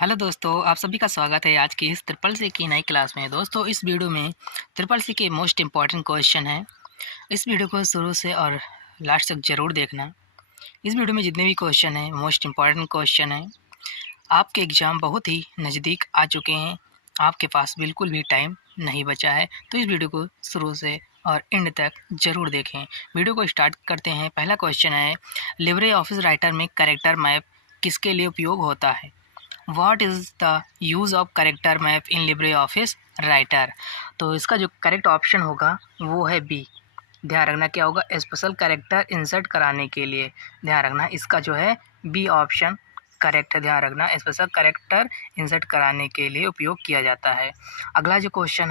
Hello दोस्तों, आप सभी का स्वागत है आज की इस ट्रिपल सी की नई क्लास में। दोस्तों, इस वीडियो में ट्रिपल सी के मोस्ट इम्पॉर्टेंट क्वेश्चन है। इस वीडियो को शुरू से और लास्ट तक ज़रूर देखना। इस वीडियो में जितने भी क्वेश्चन हैं मोस्ट इम्पॉर्टेंट क्वेश्चन हैं। आपके एग्ज़ाम बहुत ही नज़दीक आ चुके हैं, आपके पास बिल्कुल भी टाइम नहीं बचा है, तो इस वीडियो को शुरू से और एंड तक ज़रूर देखें। वीडियो को स्टार्ट करते हैं। पहला क्वेश्चन है, लिब्रे ऑफिस राइटर में कैरेक्टर मैप किसके लिए उपयोग होता है? What is the use of character map in LibreOffice Writer? तो इसका जो करेक्ट ऑप्शन होगा वो है बी। ध्यान रखना क्या होगा, स्पेशल कैरेक्टर इंसर्ट कराने के लिए। ध्यान रखना इसका जो है बी ऑप्शन करेक्ट है। ध्यान रखना स्पेशल कैरेक्टर इंसर्ट कराने के लिए उपयोग किया जाता है। अगला जो क्वेश्चन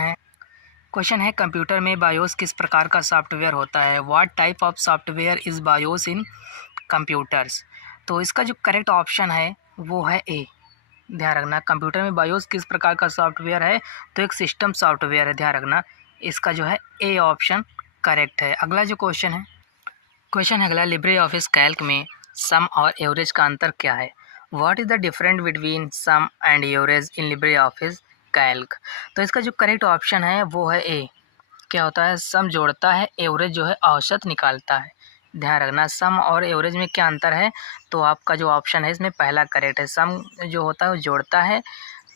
है कंप्यूटर में बायोस किस प्रकार का सॉफ्टवेयर होता है? What type of software is BIOS in computers? तो इसका जो करेक्ट ऑप्शन है वो है ए। ध्यान रखना कंप्यूटर में बायोस किस प्रकार का सॉफ्टवेयर है, तो एक सिस्टम सॉफ्टवेयर है। ध्यान रखना इसका जो है ए ऑप्शन करेक्ट है। अगला जो क्वेश्चन है अगला, लिब्रे ऑफिस कैल्क में सम और एवरेज का अंतर क्या है? What is the difference between sum and average in LibreOffice Calc? तो इसका जो करेक्ट ऑप्शन है वो है ए। क्या होता है, सम जोड़ता है, एवरेज जो है औसत निकालता है। ध्यान रखना सम और एवरेज में क्या अंतर है, तो आपका जो ऑप्शन है इसमें पहला करेक्ट है। सम जो होता है वो जोड़ता है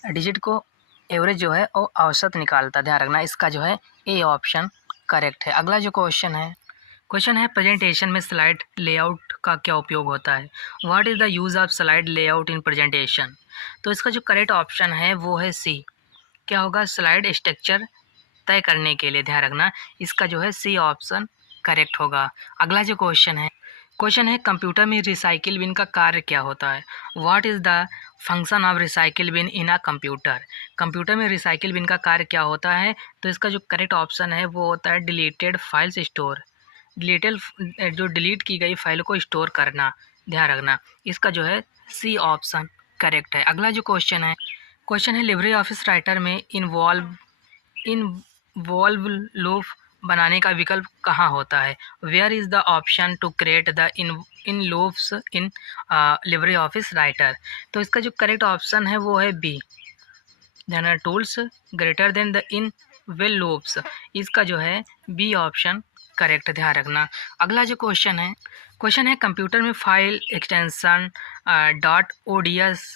डिजिट को, एवरेज जो है वो औसत निकालता है। ध्यान रखना इसका जो है ए ऑप्शन करेक्ट है। अगला जो क्वेश्चन है प्रेजेंटेशन में स्लाइड लेआउट का क्या उपयोग होता है? What is the use of slide layout in presentation? तो इसका जो करेक्ट ऑप्शन है वो है सी। क्या होगा, स्लाइड स्ट्रक्चर तय करने के लिए। ध्यान रखना इसका जो है सी ऑप्शन करेक्ट होगा। अगला जो क्वेश्चन है कंप्यूटर में रिसाइकिल बिन का कार्य क्या होता है? What is the function of recycle bin in a computer? Computer में रिसाइकिल बिन का कार्य क्या होता है? तो इसका जो करेक्ट ऑप्शन है वो होता है डिलीटेड फाइल्स स्टोर। डिलीटेड जो डिलीट की गई फाइल को स्टोर करना। ध्यान रखना इसका जो है सी ऑप्शन करेक्ट है। अगला जो क्वेश्चन है लिब्रे ऑफिस राइटर में इनवॉल्व लूप बनाने का विकल्प कहाँ होता है? Where is the option to create the in loops in LibreOffice Writer? तो इसका जो करेक्ट ऑप्शन है वो है बी। ध्यान tools greater than the in will loops, इसका जो है बी ऑप्शन करेक्ट। ध्यान रखना अगला जो क्वेश्चन है कंप्यूटर में file extension dot O D S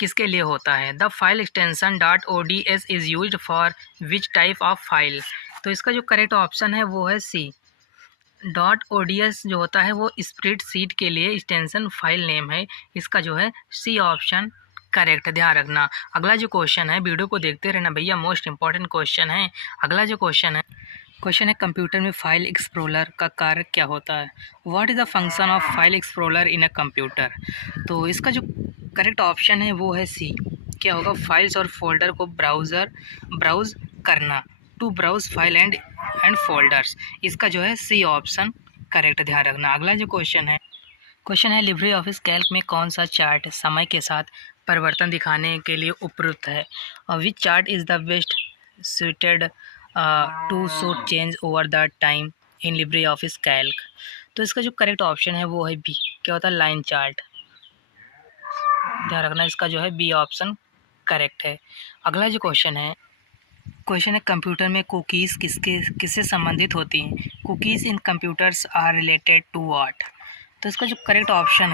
किसके लिए होता है? The file extension dot O D S is use for which type of file? तो इसका जो करेक्ट ऑप्शन है वो है C. Dot O D S जो होता है वो स्प्रेडशीट के लिए एक्सटेंशन फाइल नेम है। इसका जो है सी ऑप्शन करेक्ट। ध्यान रखना अगला जो क्वेश्चन है, वीडियो को देखते रहना भैया, मोस्ट इंपॉर्टेंट क्वेश्चन है। अगला जो क्वेश्चन है कंप्यूटर में फाइल एक्सप्लोरर का कार्य क्या होता है? What is the function of file explorer in a computer? तो इसका जो करेक्ट ऑप्शन है वो है सी। क्या होगा, फाइल्स और फोल्डर को ब्राउज़ करना, to browse file and folders. इसका जो है सी ऑप्शन करेक्ट। ध्यान रखना अगला जो क्वेश्चन है लिब्रे ऑफिस कैल्क में कौन सा चार्ट समय के साथ परिवर्तन दिखाने के लिए उपयुक्त है? और which chart is the best suited to show change over the time in LibreOffice Calc? तो इसका जो करेक्ट ऑप्शन है वो है बी। क्या होता है, लाइन चार्ट। ध्यान रखना इसका जो है बी ऑप्शन करेक्ट है। अगला जो क्वेश्चन है कंप्यूटर में कुकीज़ किससे संबंधित होती हैं? Cookies in computers are related to what? तो इसका जो करेक्ट ऑप्शन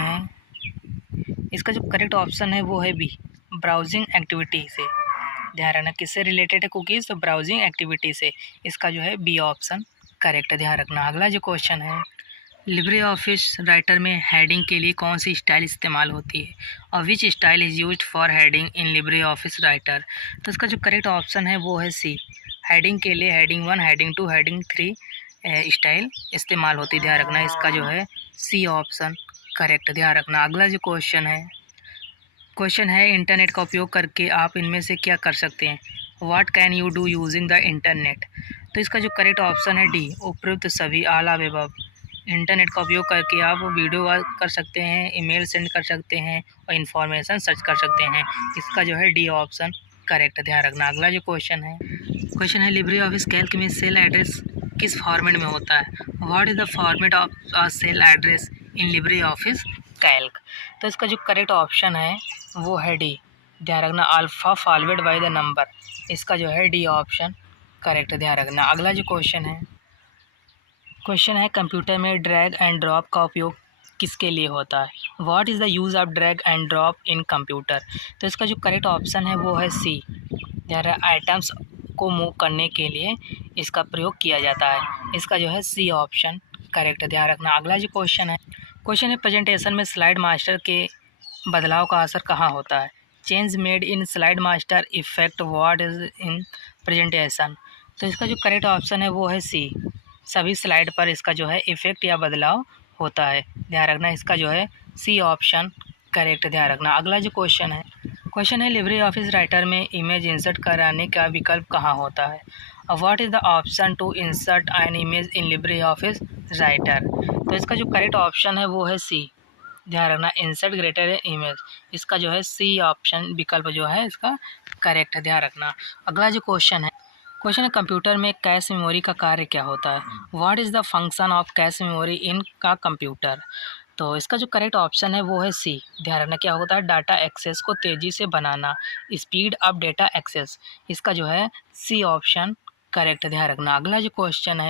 है वो है बी, ब्राउजिंग एक्टिविटी से। ध्यान रखना किससे रिलेटेड है कुकीज़, तो ब्राउजिंग एक्टिविटी से। इसका जो है बी ऑप्शन करेक्ट है। ध्यान रखना अगला जो क्वेश्चन है, लिब्रे ऑफिस राइटर में हेडिंग के लिए कौन सी स्टाइल इस्तेमाल होती है? और विच style is used for heading in LibreOffice Writer? तो इसका जो करेक्ट ऑप्शन है वो है सी। हेडिंग के लिए हेडिंग 1, हेडिंग 2, हेडिंग 3 स्टाइल इस्तेमाल होती है। ध्यान रखना इसका जो है सी ऑप्शन करेक्ट। ध्यान रखना अगला जो क्वेश्चन है इंटरनेट का उपयोग करके आप इनमें से क्या कर सकते हैं? What can you do using the internet? तो इसका जो करेक्ट ऑप्शन है डी, उपयुक्त सभी ऑल ऑफ अबव। इंटरनेट का उपयोग करके आप वीडियो कॉल कर सकते हैं, ईमेल सेंड कर सकते हैं और इन्फॉर्मेशन सर्च कर सकते हैं। इसका जो है डी ऑप्शन करेक्ट। ध्यान रखना अगला जो क्वेश्चन है लिब्रे ऑफिस कैल्क में सेल एड्रेस किस फॉर्मेट में होता है? What is the format of a cell address in LibreOffice Calc? तो इसका जो करेक्ट ऑप्शन है वो है डी, ध्यान रखना alpha followed by the number, इसका जो है डी ऑप्शन करेक्ट है, ध्यान रखना। अगला जो क्वेश्चन है कंप्यूटर में ड्रैग एंड ड्रॉप का उपयोग किसके लिए होता है? What is the use of drag and drop in computer? तो इसका जो करेक्ट ऑप्शन है वो है सी, ध्यान रखना आइटम्स को मूव करने के लिए इसका प्रयोग किया जाता है, इसका जो है सी ऑप्शन करेक्ट है, ध्यान रखना। अगला जो क्वेश्चन है प्रेजेंटेशन में स्लाइड मास्टर के बदलाव का असर कहाँ होता है? Change made in slide master effect what is in presentation? तो इसका जो करेक्ट ऑप्शन है वो है सी, सभी स्लाइड पर इसका जो है इफेक्ट या बदलाव होता है, ध्यान रखना। इसका जो है सी ऑप्शन करेक्ट, ध्यान रखना। अगला जो क्वेश्चन है लिब्रे ऑफिस राइटर में इमेज इंसर्ट कराने का विकल्प कहाँ होता है? What is the option to insert an image in LibreOffice Writer? तो इसका जो करेक्ट ऑप्शन है वो है सी, ध्यान रखना इंसर्ट ग्रेटर इमेज, इसका जो है सी ऑप्शन विकल्प जो है इसका करेक्ट है, ध्यान रखना। अगला जो क्वेश्चन है कंप्यूटर में कैश मेमोरी का कार्य क्या होता है? What is the function of cache memory in का कंप्यूटर? तो इसका जो करेक्ट ऑप्शन है वो है सी, ध्यान रखना क्या होता है डाटा एक्सेस को तेज़ी से बनाना, स्पीड अप डेटा एक्सेस, इसका जो है सी ऑप्शन करेक्ट, ध्यान रखना। अगला जो क्वेश्चन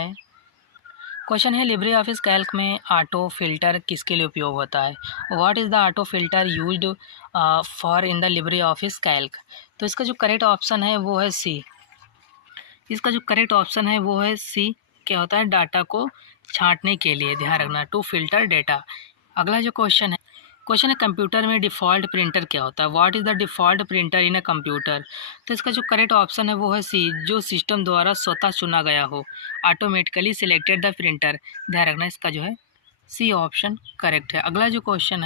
है लिब्रे ऑफिस कैल्क में ऑटो फिल्टर किसके लिए उपयोग होता है? What is the auto filter used for in the Libre office Calc? तो इसका जो करेक्ट ऑप्शन है वो है सी, इसका जो करेक्ट ऑप्शन है वो है सी, क्या होता है डाटा को छांटने के लिए, ध्यान रखना टू फिल्टर डेटा। अगला जो क्वेश्चन है कंप्यूटर में डिफ़ॉल्ट प्रिंटर क्या होता है? What is the default printer in a computer? तो इसका जो करेक्ट ऑप्शन है वो है सी, जो सिस्टम द्वारा स्वतः चुना गया हो, ऑटोमेटिकली सिलेक्टेड द प्रिंटर, ध्यान रखना। इसका जो है सी ऑप्शन करेक्ट है। अगला जो क्वेश्चन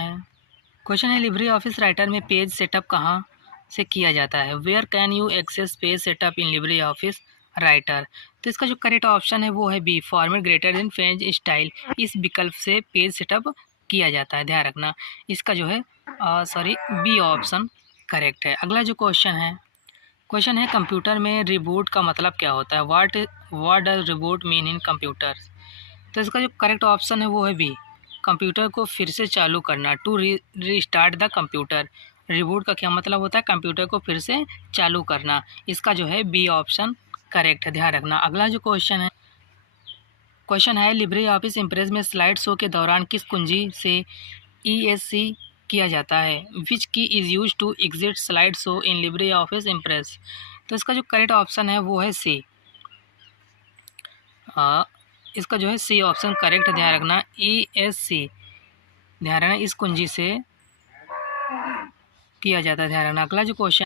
है लिब्रे ऑफिस राइटर में पेज सेटअप कहाँ से किया जाता है? Where can you access page setup in LibreOffice Writer? तो इसका जो करेक्ट ऑप्शन है वो है B, format greater than page style, इस विकल्प से पेज सेटअप किया जाता है, ध्यान रखना। इसका जो है बी ऑप्शन करेक्ट है। अगला जो क्वेश्चन है कंप्यूटर में रिबूट का मतलब क्या होता है? What does reboot mean in computer? तो इसका जो करेक्ट ऑप्शन है वो है बी, कंप्यूटर को फिर से चालू करना, to restart the computer. Reboot का क्या मतलब होता है? कंप्यूटर को फिर से चालू करना, इसका जो है बी ऑप्शन करेक्ट है, ध्यान रखना। अगला जो क्वेश्चन है लिब्रे ऑफिस इम्प्रेस में स्लाइड शो के दौरान किस कुंजी से ESC किया जाता है? Which key is use to exit slide show in LibreOffice Impress? तो इसका जो करेक्ट ऑप्शन है वो है सी, इसका जो है सी ऑप्शन करेक्ट, ध्यान रखना ESC, ध्यान रखना इस कुंजी से किया जाता है, ध्यान रखना। अगला जो क्वेश्चन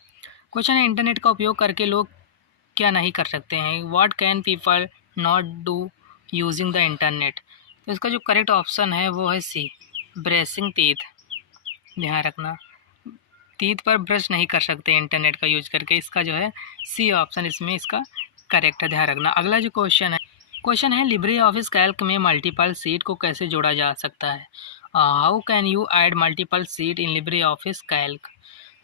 है इंटरनेट का उपयोग करके लोग क्या नहीं कर सकते हैं? What can people not do using the internet? तो इसका जो करेक्ट ऑप्शन है वो है सी, ब्रशिंग टीथ, ध्यान रखना टीथ पर ब्रश नहीं कर सकते इंटरनेट का यूज करके, इसका जो है सी ऑप्शन इसमें इसका करेक्ट है, ध्यान रखना। अगला जो क्वेश्चन है लिब्रे ऑफिस कैल्क में मल्टीपल सीट को कैसे जोड़ा जा सकता है? How can you add multiple seat in LibreOffice Calc?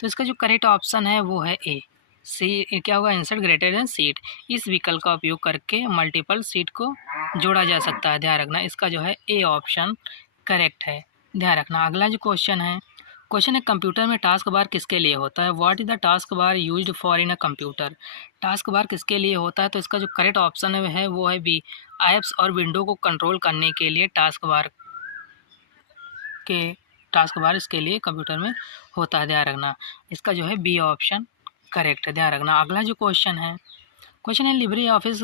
तो इसका जो करेक्ट ऑप्शन है वो है ए, सी, क्या होगा इंसर्ट ग्रेटर देन सीट, इस विकल्प का उपयोग करके मल्टीपल सीट को जोड़ा जा सकता है, ध्यान रखना। इसका जो है ए ऑप्शन करेक्ट है, ध्यान रखना। अगला जो क्वेश्चन है कंप्यूटर में टास्क बार किसके लिए होता है? What is the task bar used for in a computer? Task bar किसके लिए होता है? तो इसका जो करेक्ट ऑप्शन है वो है बी, ऐप्स और विंडो को कंट्रोल करने के लिए टास्क बार इसके लिए कंप्यूटर में होता है, ध्यान रखना। इसका जो है बी ऑप्शन करेक्ट है, ध्यान रखना। अगला जो क्वेश्चन है लिब्रे ऑफिस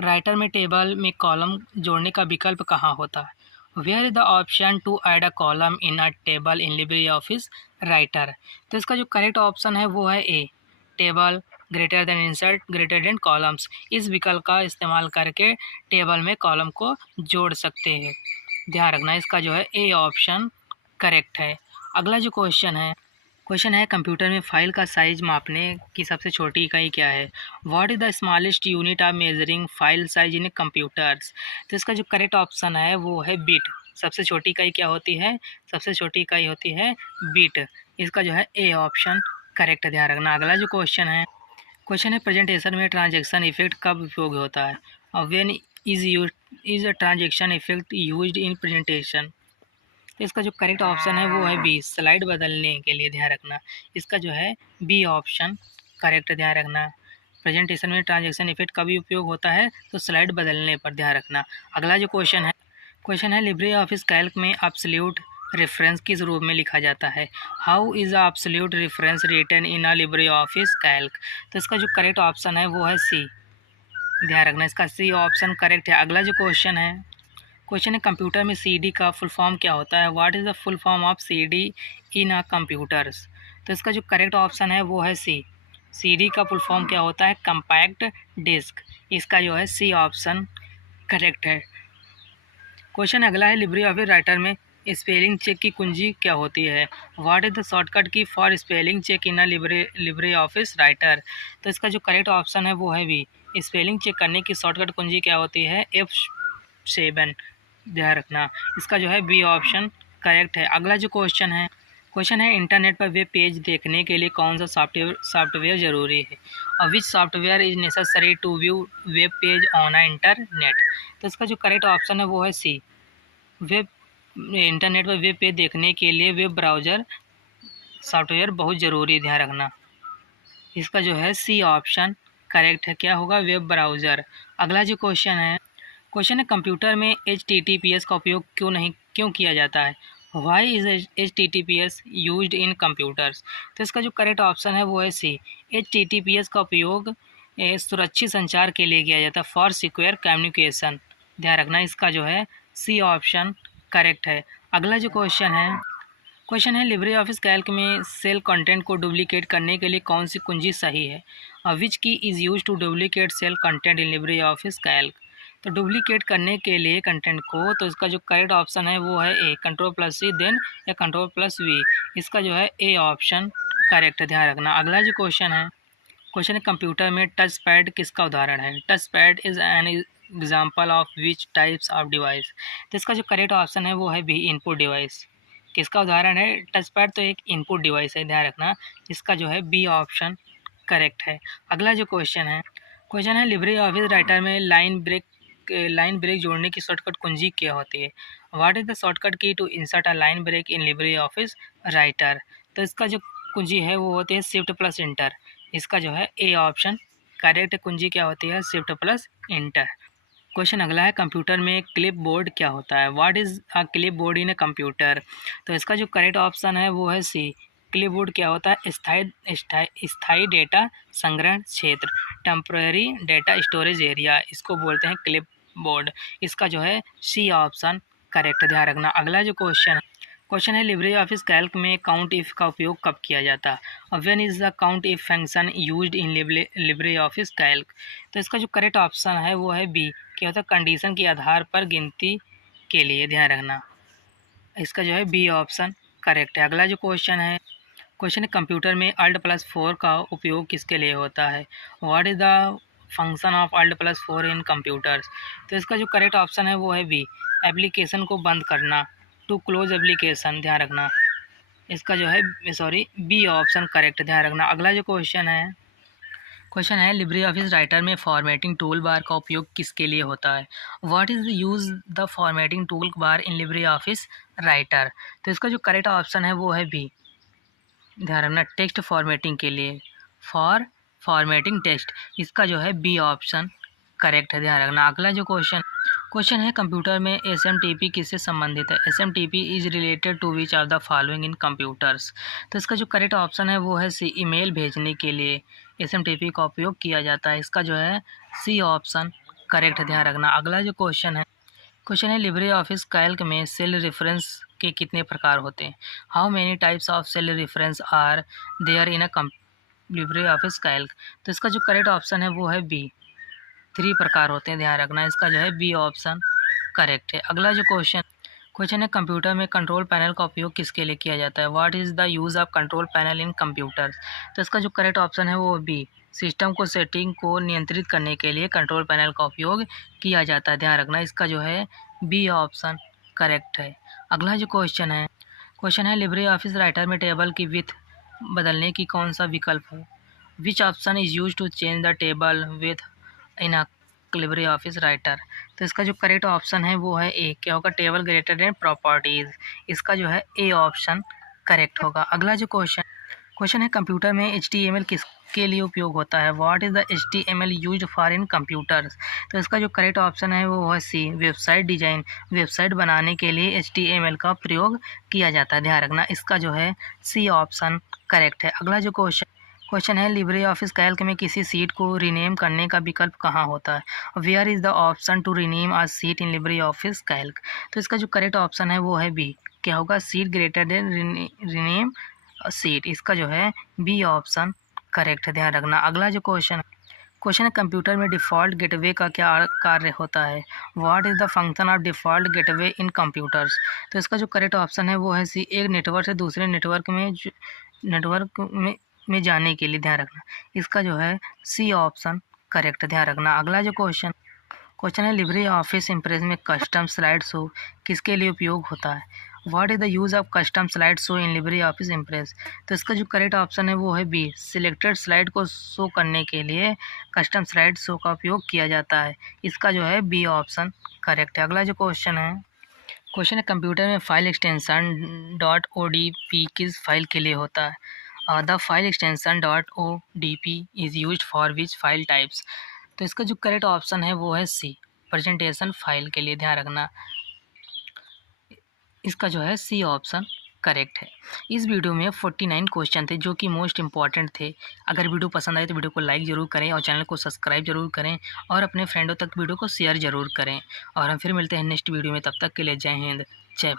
राइटर में टेबल में कॉलम जोड़ने का विकल्प कहाँ होता है? Where is the option to add a column in a table in LibreOffice Writer? तो इसका जो करेक्ट ऑप्शन है वो है A, table greater than insert greater than columns, इस विकल्प का इस्तेमाल करके टेबल में कॉलम को जोड़ सकते हैं, ध्यान रखना। इसका जो है ए ऑप्शन करेक्ट है। अगला जो क्वेश्चन है कंप्यूटर में फाइल का साइज मापने की सबसे छोटी इकाई क्या है? What is the smallest unit of measuring file size in computers? तो इसका जो करेक्ट ऑप्शन है वो है बिट, सबसे छोटी इकाई क्या होती है? सबसे छोटी इकाई होती है बिट, इसका जो है ए ऑप्शन करेक्ट है, ध्यान रखना। अगला जो क्वेश्चन है प्रेजेंटेशन में ट्रांजेक्शन इफेक्ट कब उपयोग होता है? और when is a transaction effect used in presentation? तो इसका जो करेक्ट ऑप्शन है वो है बी, स्लाइड बदलने के लिए, ध्यान रखना। इसका जो है बी ऑप्शन करेक्ट, ध्यान रखना। प्रेजेंटेशन में ट्रांजैक्शन इफेक्ट का भी उपयोग होता है, तो स्लाइड बदलने पर ध्यान रखना। अगला जो क्वेश्चन है लिब्रे ऑफिस कैल्क में एब्सोल्यूट रेफरेंस किस रूप में लिखा जाता है? How is absolute reference written in a LibreOffice Calc? तो इसका जो करेक्ट ऑप्शन है वो है सी, ध्यान रखना। इसका सी ऑप्शन करेक्ट है। अगला जो क्वेश्चन है कंप्यूटर में सीडी का फुल फॉर्म क्या होता है? What is the full form of CD in a computers? तो इसका जो करेक्ट ऑप्शन है वो है सी, सीडी का फुल फॉर्म क्या होता है? Compact disc. इसका जो है सी ऑप्शन करेक्ट है। क्वेश्चन अगला है लिब्रे ऑफिस राइटर में स्पेलिंग चेक की कुंजी क्या होती है? What is the shortcut key for spelling check in a LibreOffice Writer? तो इसका जो करेक्ट ऑप्शन है वो है बी, स्पेलिंग चेक करने की शॉर्टकट कुंजी क्या होती है? F7, ध्यान रखना। इसका जो है बी ऑप्शन करेक्ट है। अगला जो क्वेश्चन है इंटरनेट पर वेब पेज देखने के लिए कौन सा सॉफ्टवेयर ज़रूरी है? और which software is necessary to view web page on a internet? तो इसका जो करेक्ट ऑप्शन है वो है सी, वेब इंटरनेट पर वेब पेज देखने के लिए वेब ब्राउज़र सॉफ्टवेयर बहुत ज़रूरी, ध्यान रखना। इसका जो है सी ऑप्शन करेक्ट है। क्या होगा? Web browser. अगला जो क्वेश्चन है कंप्यूटर में HTTPS का उपयोग क्यों किया जाता है? Why is HTTPS used in computers? तो इसका जो करेक्ट ऑप्शन है वो है सी, HTTPS का उपयोग सुरक्षित संचार के लिए किया जाता है, फॉर सिक्योर कम्युनिकेशन, ध्यान रखना। इसका जो है सी ऑप्शन करेक्ट है। अगला जो क्वेश्चन है लिब्रे ऑफिस कैल्क में सेल कंटेंट को डुप्लीकेट करने के लिए कौन सी कुंजी सही है? Which key is use to duplicate cell content in LibreOffice Calc? तो डुप्लीकेट करने के लिए कंटेंट को, तो इसका जो करेक्ट ऑप्शन है वो है ए, Ctrl+C देन या Ctrl+V। इसका जो है ए ऑप्शन करेक्ट है, ध्यान रखना। अगला जो क्वेश्चन है कंप्यूटर में टच पैड किसका उदाहरण है? Touch pad is an example of which types of device? तो इसका जो करेक्ट ऑप्शन है वो है बी, इनपुट डिवाइस। किसका उदाहरण है? टच पैड तो एक इनपुट डिवाइस है, ध्यान रखना। इसका जो है बी ऑप्शन करेक्ट है। अगला जो क्वेश्चन है लिब्रे ऑफिस राइटर में लाइन ब्रेक जोड़ने की शॉर्टकट कुंजी क्या होती है? What is the shortcut key to insert a line break in LibreOffice Writer? तो इसका जो कुंजी है वो होती है Shift+Enter। इसका जो है ए ऑप्शन करेक्ट कुंजी क्या होती है? Shift+Enter। क्वेश्चन अगला है कंप्यूटर में क्लिप बोर्ड क्या होता है? What is a clip board in a computer? तो इसका जो करेक्ट ऑप्शन है वो है सी, क्लिप बोर्ड क्या होता है? स्थायी डेटा संग्रहण क्षेत्र, टेम्पररी डेटा स्टोरेज एरिया, इसको बोलते हैं क्लिप बोर्ड। इसका जो है सी ऑप्शन करेक्ट, ध्यान रखना। अगला जो क्वेश्चन है लिब्रे ऑफिस कैल्क में काउंट इफ़ का उपयोग कब किया जाता है? और when is the count if function used in LibreOffice Calc? तो इसका जो करेक्ट ऑप्शन है वो है बी, क्या होता है? कंडीशन के आधार पर गिनती के लिए, ध्यान रखना। इसका जो है बी ऑप्शन करेक्ट है। अगला जो क्वेश्चन है कंप्यूटर में Alt+4 का उपयोग किसके लिए होता है? What is the function of Alt+4 in computers? तो इसका जो करेक्ट ऑप्शन है वो है बी, एप्लीकेशन को बंद करना, टू क्लोज एप्लीकेशन, ध्यान रखना। इसका जो है बी ऑप्शन करेक्ट, ध्यान रखना। अगला जो क्वेश्चन है लिब्रे ऑफिस राइटर में फॉर्मेटिंग टूल बार का उपयोग किसके लिए होता है? What is use the formatting tool bar in LibreOffice Writer? तो इसका जो करेक्ट ऑप्शन है वो है बी, ध्यान रखना, टेक्स्ट फॉर्मेटिंग के लिए, फॉर फॉर्मेटिंग टेक्स्ट। इसका जो है बी ऑप्शन करेक्ट है, ध्यान रखना। अगला जो क्वेश्चन है कंप्यूटर में SMTP किससे संबंधित है? SMTP is related to which of the following in computers? तो इसका जो करेक्ट ऑप्शन है वो है सी, ईमेल भेजने के लिए SMTP का उपयोग किया जाता है। इसका जो है सी ऑप्शन करेक्ट है, ध्यान रखना। अगला जो क्वेश्चन है लिब्रे ऑफिस कैल्क में सेल रेफरेंस के कितने प्रकार होते हैं? How many types of cell reference are there in a LibreOffice Calc? तो इसका जो करेक्ट ऑप्शन है वो है बी, 3 प्रकार होते हैं, ध्यान रखना। इसका जो है बी ऑप्शन करेक्ट है। अगला जो क्वेश्चन है कंप्यूटर में कंट्रोल पैनल का उपयोग किसके लिए किया जाता है? What is the use of control panel in computers? तो इसका जो करेक्ट ऑप्शन है वो बी, सिस्टम को सेटिंग को नियंत्रित करने के लिए कंट्रोल पैनल का उपयोग किया जाता है, ध्यान रखना। इसका जो है बी ऑप्शन करेक्ट है। अगला जो क्वेश्चन है लिब्रे ऑफिस राइटर में टेबल की विड्थ बदलने की कौन सा विकल्प है? Which option is use to change the table width in a work LibreOffice Writer. तो इसका जो करेक्ट ऑप्शन है वो है ए, क्या होगा, टेबल ग्रेटर देन प्रॉपर्टीज़। इसका जो है ए ऑप्शन करेक्ट होगा। अगला जो क्वेश्चन है, कंप्यूटर में HTML किसके लिए उपयोग होता है? What is the HTML used for in computers? तो इसका जो करेक्ट ऑप्शन है वो है सी, वेबसाइट डिजाइन। वेबसाइट बनाने के लिए HTML का प्रयोग किया जाता है, ध्यान रखना। इसका जो है सी ऑप्शन करेक्ट है। अगला जो क्वेश्चन है, लिब्रे ऑफिस कैल्क में किसी सीट को रीनेम करने का विकल्प कहाँ होता है? Where is the option to rename a sheet in LibreOffice Calc? तो इसका जो करेक्ट ऑप्शन है वो है बी, क्या होगा, seat greater than rename seat. इसका जो है बी ऑप्शन करेक्ट है, ध्यान रखना। अगला जो क्वेश्चन है, कंप्यूटर में डिफ़ॉल्ट गेटवे का क्या कार्य होता है? What is the function of default gateway in computers? तो इसका जो करेक्ट ऑप्शन है वो है सी, एक नेटवर्क से दूसरे नेटवर्क में जाने के लिए, ध्यान रखना। इसका जो है सी ऑप्शन करेक्ट है, ध्यान रखना। अगला जो क्वेश्चन है, लिब्रे ऑफिस इम्प्रेस में कस्टम स्लाइड शो किसके लिए उपयोग होता है? What is the use of custom slide show in LibreOffice Impress? तो इसका जो करेक्ट ऑप्शन है वो है बी, सिलेक्टेड स्लाइड को शो करने के लिए कस्टम स्लाइड शो का उपयोग किया जाता है। इसका जो है बी ऑप्शन करेक्ट है। अगला जो क्वेश्चन है, कंप्यूटर में फाइल एक्सटेंशन .odp किस फाइल के लिए होता है? The file extension .odp is used for which file types? तो इसका जो करेक्ट ऑप्शन है वो है सी, प्रेजेंटेशन फाइल के लिए, ध्यान रखना। इसका जो है सी ऑप्शन करेक्ट है। इस वीडियो में 49 क्वेश्चन थे जो कि मोस्ट इंपॉर्टेंट थे। अगर वीडियो पसंद आए तो वीडियो को लाइक ज़रूर करें और चैनल को सब्सक्राइब जरूर करें और अपने फ्रेंडों तक वीडियो को शेयर ज़रूर करें। और हम फिर मिलते हैं नेक्स्ट वीडियो में, तब तक के लिए जय हिंद, जय भारत।